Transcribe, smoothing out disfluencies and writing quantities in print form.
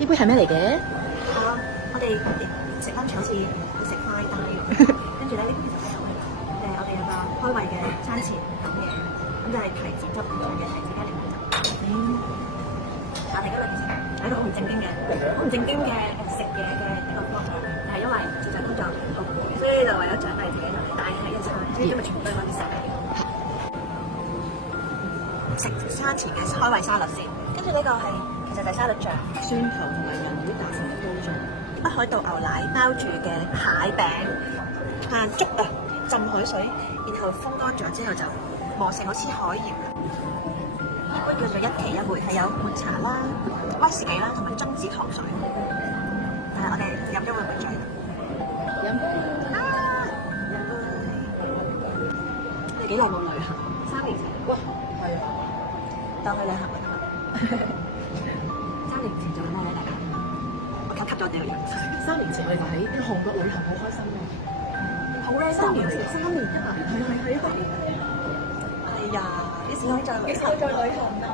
呢杯係咩嚟嘅？我哋食 lunch 好似食快帶咁，跟住咧呢個其實係我哋有個開胃嘅餐前飲嘅，咁就係提子汁嘅提子加檸檬汁。但係嗰兩件事係一個好唔正經嘅、食嘢嘅一個方法，但係因為節日工作好攰，所以就為咗獎勵自己就帶起一餐，所以今日全部都係嗰啲食嘅。食餐前嘅開胃沙律先，跟住呢個係其實就係沙律醬，蒜頭同埋人魚打成一煲醬，北海道牛奶包住嘅蟹餅、炭粥啊，浸海水，然後風乾咗之後就磨成好似海鹽。呢杯叫做一期一會，係有抹茶啦、威士忌啦同埋榛子糖水。但係我哋飲咗會唔會醉？飲你幾耐冇旅行？3年前。哇，係啊，當去旅行咪得啦。3年前做咩咧？大家我吸咗啲嘢。3年前我哋就喺韓國旅行，好開心嘅。好咧，3年前3年啊，係啊。哎呀，幾時可以再旅行？幾時可以再旅行啊？